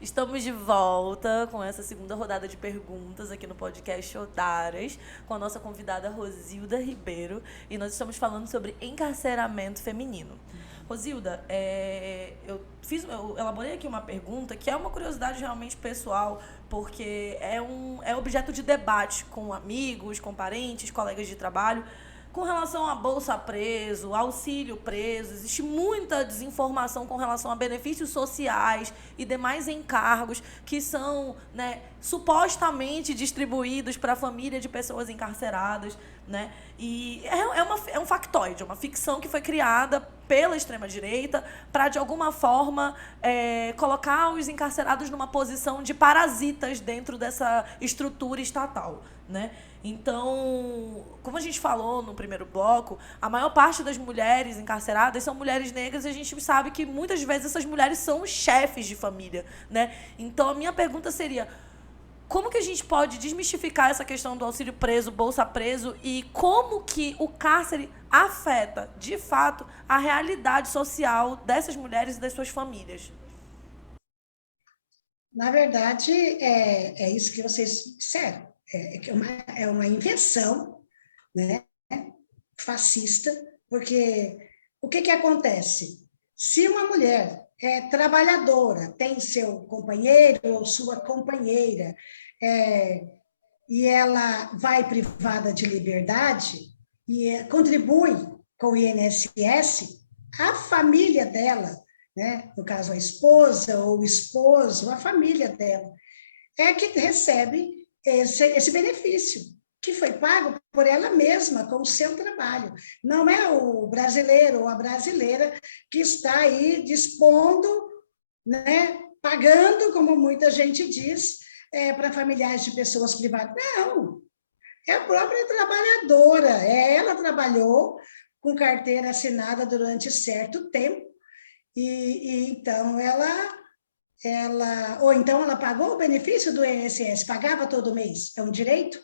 Estamos de volta com essa segunda rodada de perguntas aqui no podcast Odaras, com a nossa convidada Rosilda Ribeiro, e nós estamos falando sobre encarceramento feminino. Rosilda, eu elaborei aqui uma pergunta que é uma curiosidade realmente pessoal, porque é objeto de debate com amigos, com parentes, colegas de trabalho. Com relação a bolsa preso, auxílio preso, existe muita desinformação com relação a benefícios sociais e demais encargos que são, né, supostamente distribuídos para a família de pessoas encarceradas, né? E é um factoide, é uma ficção que foi criada pela extrema-direita para, de alguma forma, colocar os encarcerados numa posição de parasitas dentro dessa estrutura estatal, né? Então, como a gente falou no primeiro bloco, a maior parte das mulheres encarceradas são mulheres negras e a gente sabe que muitas vezes essas mulheres são os chefes de família, né? Então, a minha pergunta seria: como que a gente pode desmistificar essa questão do auxílio preso, bolsa preso, e como que o cárcere afeta, de fato, a realidade social dessas mulheres e das suas famílias? Na verdade, é isso que vocês disseram. É uma invenção, né, fascista, porque o que acontece? Se uma mulher é trabalhadora, tem seu companheiro ou sua companheira, e ela vai privada de liberdade e contribui com o INSS, a família dela, né, no caso a esposa ou o esposo, a família dela, é que recebe esse benefício, que foi pago por ela mesma, com o seu trabalho. Não é o brasileiro ou a brasileira que está aí dispondo, né, pagando, como muita gente diz, para familiares de pessoas privadas. Não, é a própria trabalhadora. Ela trabalhou com carteira assinada durante certo tempo, e então ou então ela pagou o benefício do INSS, pagava todo mês, é um direito,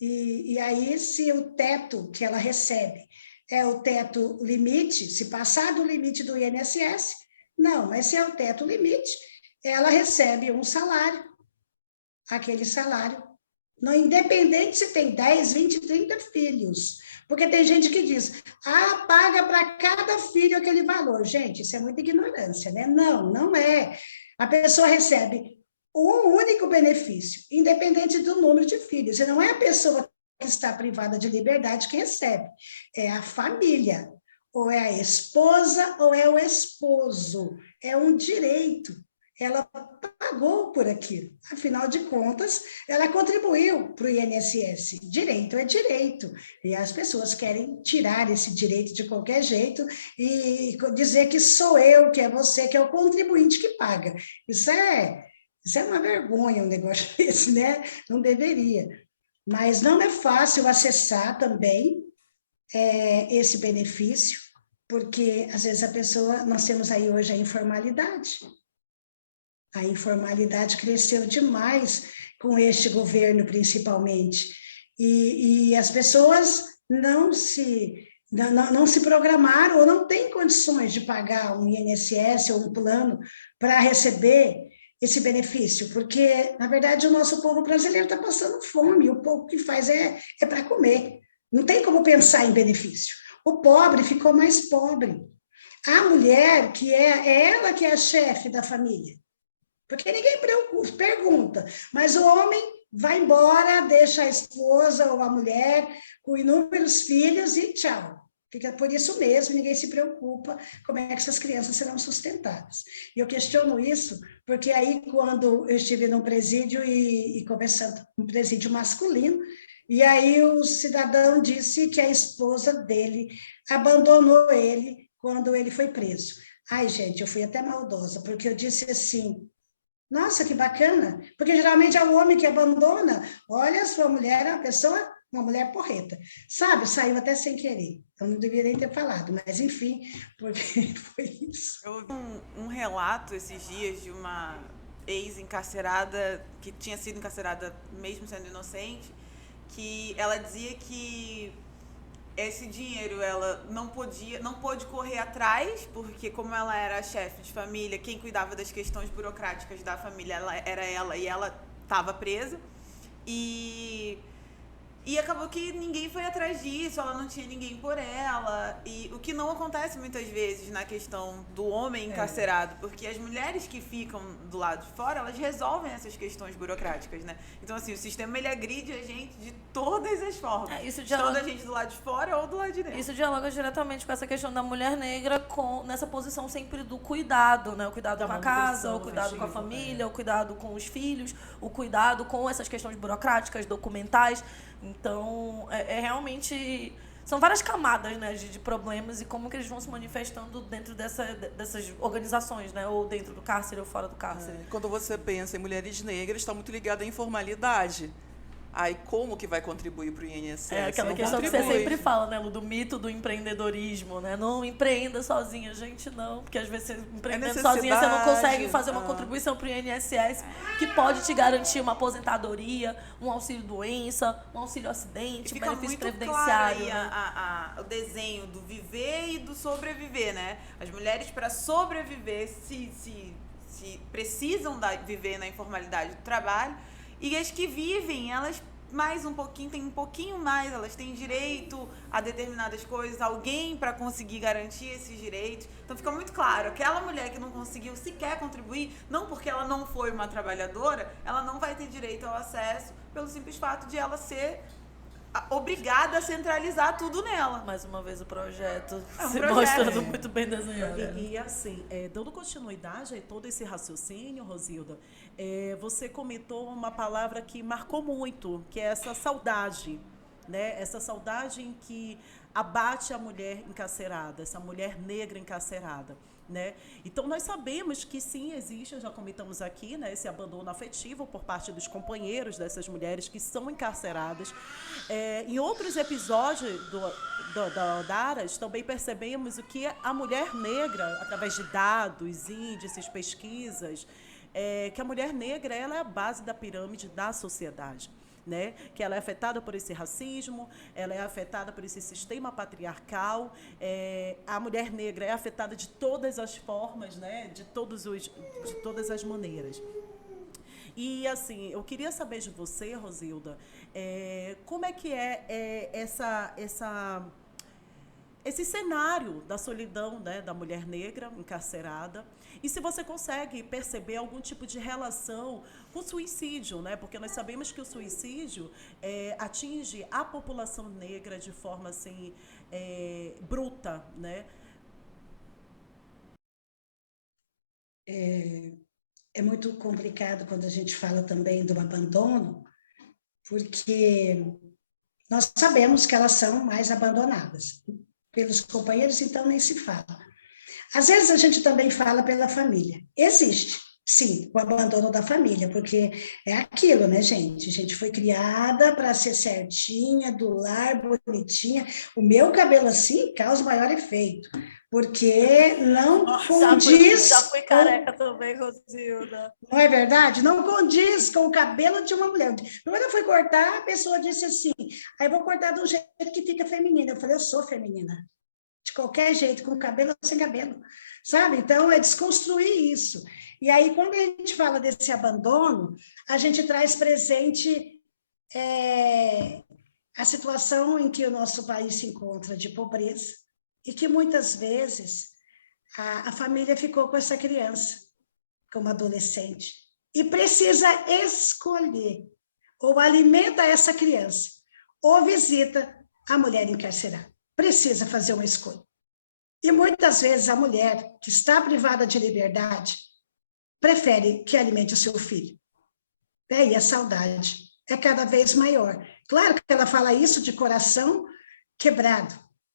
e aí se o teto que ela recebe é o teto limite, se passar do limite do INSS, não, mas se é o teto limite, ela recebe um salário, aquele salário Não, independente se tem 10, 20, 30 filhos. Porque tem gente que diz, paga para cada filho aquele valor. Gente, isso é muita ignorância, né? Não, não é. A pessoa recebe um único benefício, independente do número de filhos. E não é a pessoa que está privada de liberdade que recebe, é a família. Ou é a esposa ou é o esposo. É um direito. Ela pagou por aquilo. Afinal de contas, ela contribuiu para o INSS. Direito é direito. E as pessoas querem tirar esse direito de qualquer jeito e dizer que sou eu, que é você, que é o contribuinte que paga. Isso é uma vergonha, um negócio desse, né? Não deveria. Mas não é fácil acessar também esse benefício, porque às vezes a pessoa, nós temos aí hoje a informalidade. A informalidade cresceu demais com este governo, principalmente. E as pessoas não se programaram ou não têm condições de pagar um INSS ou um plano para receber esse benefício, porque, na verdade, o nosso povo brasileiro está passando fome, o pouco que faz é para comer. Não tem como pensar em benefício. O pobre ficou mais pobre. A mulher, que é ela que é a chefe da família, porque ninguém pergunta, mas o homem vai embora, deixa a esposa ou a mulher com inúmeros filhos e tchau. Fica por isso mesmo, ninguém se preocupa como é que essas crianças serão sustentadas. E eu questiono isso, porque aí quando eu estive num presídio e conversando, um presídio masculino, e aí o cidadão disse que a esposa dele abandonou ele quando ele foi preso. Ai, gente, eu fui até maldosa, porque eu disse assim, nossa, que bacana, porque geralmente é o homem que abandona. Olha, sua mulher é uma mulher porreta. Sabe, saiu até sem querer. Eu não deveria nem ter falado, mas enfim, porque foi isso. Eu ouvi um relato esses dias de uma ex-encarcerada, que tinha sido encarcerada mesmo sendo inocente, que ela dizia que esse dinheiro ela não pôde correr atrás, porque como ela era a chefe de família, quem cuidava das questões burocráticas da família era ela, e ela estava presa. E acabou que ninguém foi atrás disso, ela não tinha ninguém por ela. E o que não acontece muitas vezes na questão do homem encarcerado, porque as mulheres que ficam do lado de fora, elas resolvem essas questões burocráticas, né? Então, assim, o sistema, ele agride a gente de todas as formas. Tanto a gente do lado de fora ou do lado de dentro. Isso dialoga diretamente com essa questão da mulher negra nessa posição sempre do cuidado, né? O cuidado com a casa, o cuidado com a família, o cuidado com os filhos, o cuidado com essas questões burocráticas, documentais. Então, realmente... São várias camadas, né, de problemas e como que eles vão se manifestando dentro dessas organizações, né? Ou dentro do cárcere ou fora do cárcere. Quando você pensa em mulheres negras, está muito ligada à informalidade. Aí, como que vai contribuir para o INSS? É aquela não questão contribui. que você sempre fala, né, Lu, do mito do empreendedorismo, né? Não empreenda sozinha, gente, não. Porque às vezes você empreendendo sozinha, você não consegue fazer uma contribuição para o INSS que pode te garantir uma aposentadoria, um auxílio-doença, um auxílio-acidente, um benefício previdenciário. Claro aí o desenho do viver e do sobreviver, né? As mulheres, para sobreviver, se precisam viver na informalidade do trabalho. E as que vivem, elas têm um pouquinho mais, elas têm direito a determinadas coisas, alguém para conseguir garantir esses direitos. Então fica muito claro, aquela mulher que não conseguiu sequer contribuir, não porque ela não foi uma trabalhadora, ela não vai ter direito ao acesso pelo simples fato de ela ser obrigada a centralizar tudo nela. Mais uma vez o projeto se mostrando muito bem desenhado. E assim, dando continuidade a todo esse raciocínio, Rosilda, você comentou uma palavra que marcou muito, que é essa saudade, né? Essa saudade em que abate a mulher encarcerada, essa mulher negra encarcerada. Né? Então, nós sabemos que sim, existe, já comentamos aqui, né, esse abandono afetivo por parte dos companheiros dessas mulheres que são encarceradas. Em outros episódios da Aras, também percebemos o que a mulher negra, através de dados, índices, pesquisas, que a mulher negra ela é a base da pirâmide da sociedade. Né? Que ela é afetada por esse racismo, ela é afetada por esse sistema patriarcal, a mulher negra é afetada de todas as formas, né? de todas as maneiras. E, assim, eu queria saber de você, Rosilda, como é que esse cenário da solidão, né, da mulher negra encarcerada, e se você consegue perceber algum tipo de relação com o suicídio, né? Porque nós sabemos que o suicídio atinge a população negra de forma assim, bruta, né? É muito complicado quando a gente fala também do abandono, porque nós sabemos que elas são mais abandonadas pelos companheiros, então nem se fala. Às vezes a gente também fala pela família. Existe, sim, o abandono da família, porque é aquilo, né, gente? A gente foi criada para ser certinha, do lar, bonitinha. O meu cabelo assim causa maior efeito, porque não condiz... Já fui careca também, Rosilda. Não é verdade? Não condiz com o cabelo de uma mulher. Quando eu fui cortar, a pessoa disse assim, aí vou cortar de um jeito que fica feminina. Eu falei, eu sou feminina. De qualquer jeito, com cabelo ou sem cabelo, sabe? Então, é desconstruir isso. E aí, quando a gente fala desse abandono, a gente traz presente a situação em que o nosso país se encontra de pobreza e que, muitas vezes, a família ficou com essa criança, como adolescente, e precisa escolher, ou alimenta essa criança, ou visita a mulher encarcerada. Precisa fazer uma escolha. E muitas vezes a mulher que está privada de liberdade prefere que alimente o seu filho. E a saudade é cada vez maior. Claro que ela fala isso de coração quebrado,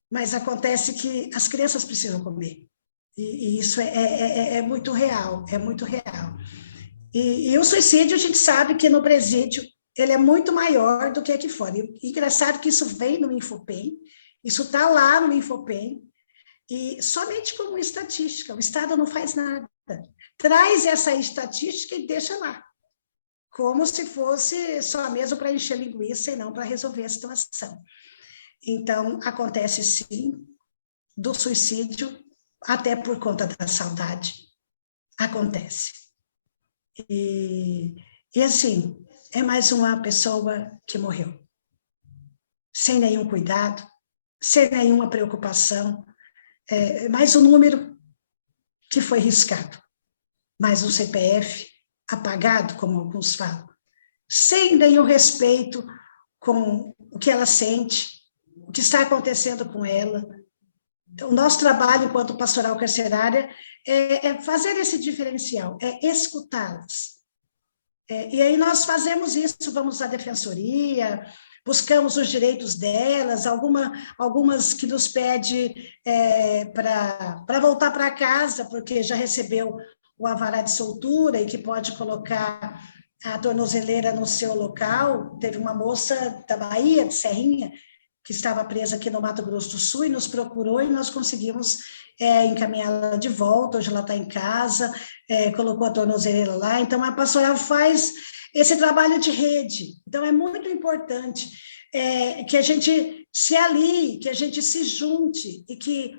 mas acontece que as crianças precisam comer. E isso é muito real, é muito real. E o suicídio, a gente sabe que no presídio ele é muito maior do que aqui fora. E engraçado que isso vem no Infopem, isso está lá no Infopem, e somente como estatística, o Estado não faz nada. Traz essa estatística e deixa lá, como se fosse só mesmo para encher linguiça e não para resolver a situação. Então, acontece sim, do suicídio, até por conta da saudade. Acontece. E assim, é mais uma pessoa que morreu. Sem nenhum cuidado, sem nenhuma preocupação, mais um número que foi riscado, mais um CPF apagado, como alguns falam, sem nenhum respeito com o que ela sente, o que está acontecendo com ela. Então, o nosso trabalho enquanto pastoral carcerária é fazer esse diferencial, é escutá-las. E aí nós fazemos isso, vamos à defensoria, buscamos os direitos delas, algumas que nos pedem para voltar para casa, porque já recebeu o alvará de soltura e que pode colocar a tornozeleira no seu local. Teve uma moça da Bahia, de Serrinha, que estava presa aqui no Mato Grosso do Sul e nos procurou e nós conseguimos encaminhá-la de volta. Hoje ela está em casa, colocou a tornozeleira lá. Então, a pastoral faz esse trabalho de rede. Então, é muito importante que a gente se alie, que a gente se junte e que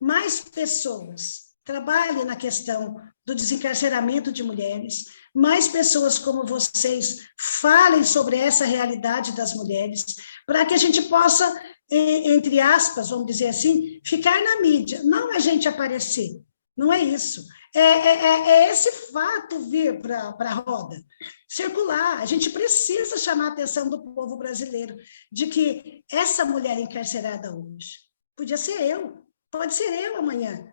mais pessoas trabalhem na questão do desencarceramento de mulheres, mais pessoas como vocês falem sobre essa realidade das mulheres, para que a gente possa, entre aspas, vamos dizer assim, ficar na mídia, não a gente aparecer, não é isso. É esse fato vir para a roda, circular. A gente precisa chamar a atenção do povo brasileiro de que essa mulher encarcerada hoje podia ser eu, pode ser eu amanhã.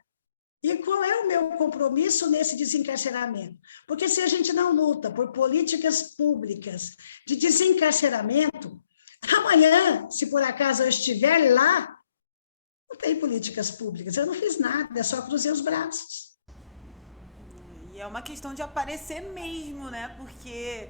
E qual é o meu compromisso nesse desencarceramento? Porque se a gente não luta por políticas públicas de desencarceramento, amanhã, se por acaso eu estiver lá, não tem políticas públicas, eu não fiz nada, só cruzei os braços. E é uma questão de aparecer mesmo, né? Porque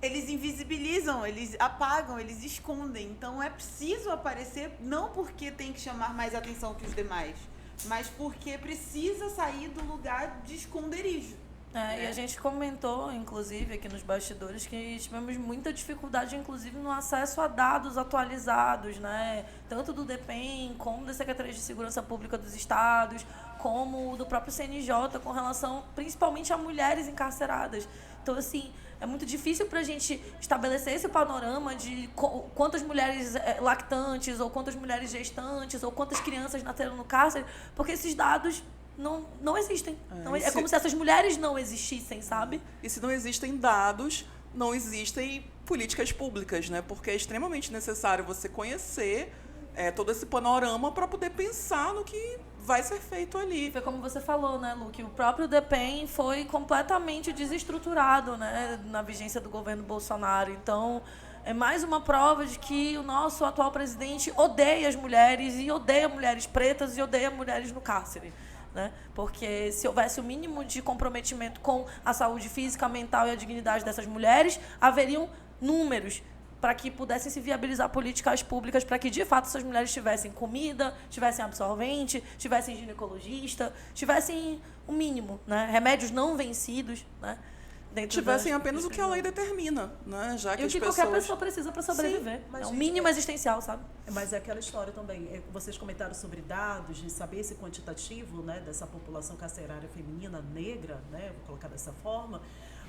eles invisibilizam, eles apagam, eles escondem. Então é preciso aparecer, não porque tem que chamar mais atenção que os demais, mas porque precisa sair do lugar de esconderijo. E a gente comentou, inclusive, aqui nos bastidores, que tivemos muita dificuldade, inclusive, no acesso a dados atualizados, né? Tanto do DEPEN, como da Secretaria de Segurança Pública dos Estados, como do próprio CNJ, com relação, principalmente, a mulheres encarceradas. Então, assim, é muito difícil para a gente estabelecer esse panorama de quantas mulheres lactantes, ou quantas mulheres gestantes, ou quantas crianças nasceram no cárcere, porque esses dados não existem. É como se essas mulheres não existissem, sabe? E se não existem dados, não existem políticas públicas, né? Porque é extremamente necessário você conhecer todo esse panorama para poder pensar no que vai ser feito ali. Foi como você falou, né, Lu, que o próprio DEPEN foi completamente desestruturado, né, na vigência do governo Bolsonaro. Então, é mais uma prova de que o nosso atual presidente odeia as mulheres, e odeia mulheres pretas, e odeia mulheres no cárcere. Né? Porque se houvesse o mínimo de comprometimento com a saúde física, mental e a dignidade dessas mulheres, haveriam números para que pudessem se viabilizar políticas públicas para que, de fato, essas mulheres tivessem comida, tivessem absorvente, tivessem ginecologista, tivessem o mínimo, né? Remédios não vencidos, né? Tivessem apenas o que a lei determina, né? Já que e o que qualquer pessoa precisa para sobreviver. Sim, é o mínimo existencial, sabe? Mas é aquela história também. Vocês comentaram sobre dados, de saber esse quantitativo, né, dessa população carcerária feminina negra, né? Vou colocar dessa forma.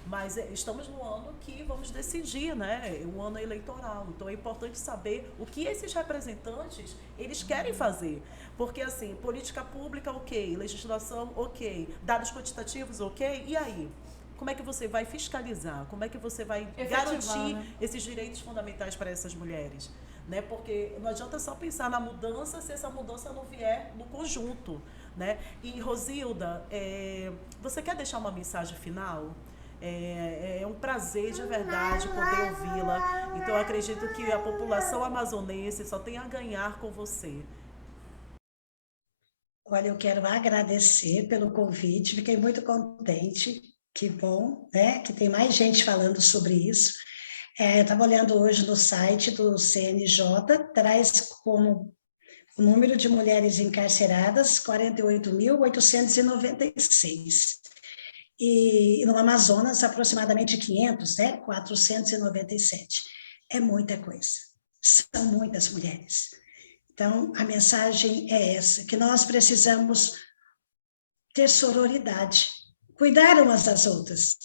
Mas estamos no ano que vamos decidir, né? Um ano eleitoral. Então é importante saber o que esses representantes eles querem fazer. Porque, assim, política pública, ok. Legislação, ok. Dados quantitativos, ok. E aí? Como é que você vai fiscalizar? Como é que você vai garantir, né, esses direitos fundamentais para essas mulheres? Né? Porque não adianta só pensar na mudança se essa mudança não vier no conjunto. Né? E, Rosilda, você quer deixar uma mensagem final? É um prazer de verdade poder ouvi-la. Então, eu acredito que a população amazonense só tem a ganhar com você. Olha, eu quero agradecer pelo convite, fiquei muito contente. Que bom, né? Que tem mais gente falando sobre isso. Eu estava olhando hoje no site do CNJ, traz como o número de mulheres encarceradas 48.896. E no Amazonas, aproximadamente 500, né? 497. É muita coisa. São muitas mulheres. Então, a mensagem é essa, que nós precisamos ter sororidade, cuidar umas das outras.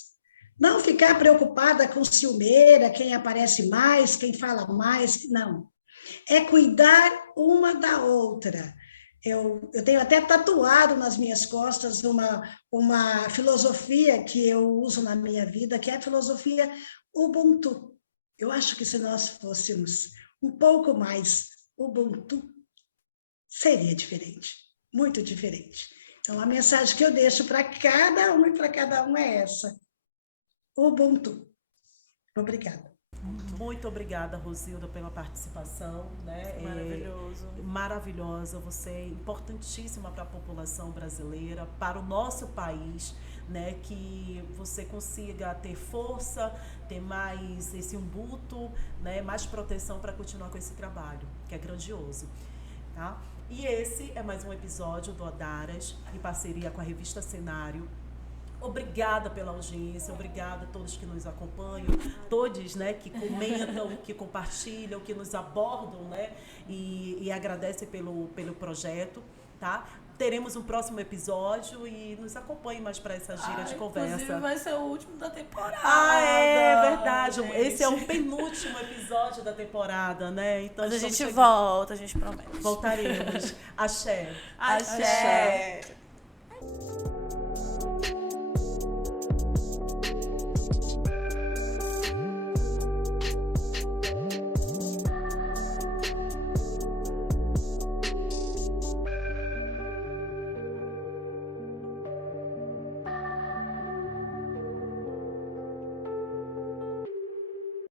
Não ficar preocupada com ciumeira, quem aparece mais, quem fala mais, não. É cuidar uma da outra. Eu tenho até tatuado nas minhas costas uma filosofia que eu uso na minha vida, que é a filosofia Ubuntu. Eu acho que se nós fôssemos um pouco mais Ubuntu, seria diferente, muito diferente. Então, a mensagem que eu deixo para cada um e para cada um é essa. Ubuntu. Obrigada. Muito obrigada, Rosilda, pela participação. Né? Maravilhoso. Maravilhosa. Você é importantíssima para a população brasileira, para o nosso país, né? Que você consiga ter força, ter mais esse umbuto, né? Mais proteção para continuar com esse trabalho, que é grandioso. Tá? E esse é mais um episódio do Odaras, em parceria com a revista Cenário. Obrigada pela audiência, obrigada a todos que nos acompanham, todos, né, que comentam, que compartilham, que nos abordam, né, e agradecem pelo projeto, tá? Teremos um próximo episódio e nos acompanhe mais para essa gira de conversa. Inclusive vai ser o último da temporada. É verdade. Gente. Esse é o penúltimo episódio da temporada, né? Então, mas a gente volta, a gente promete. Voltaremos. Axé. Axé.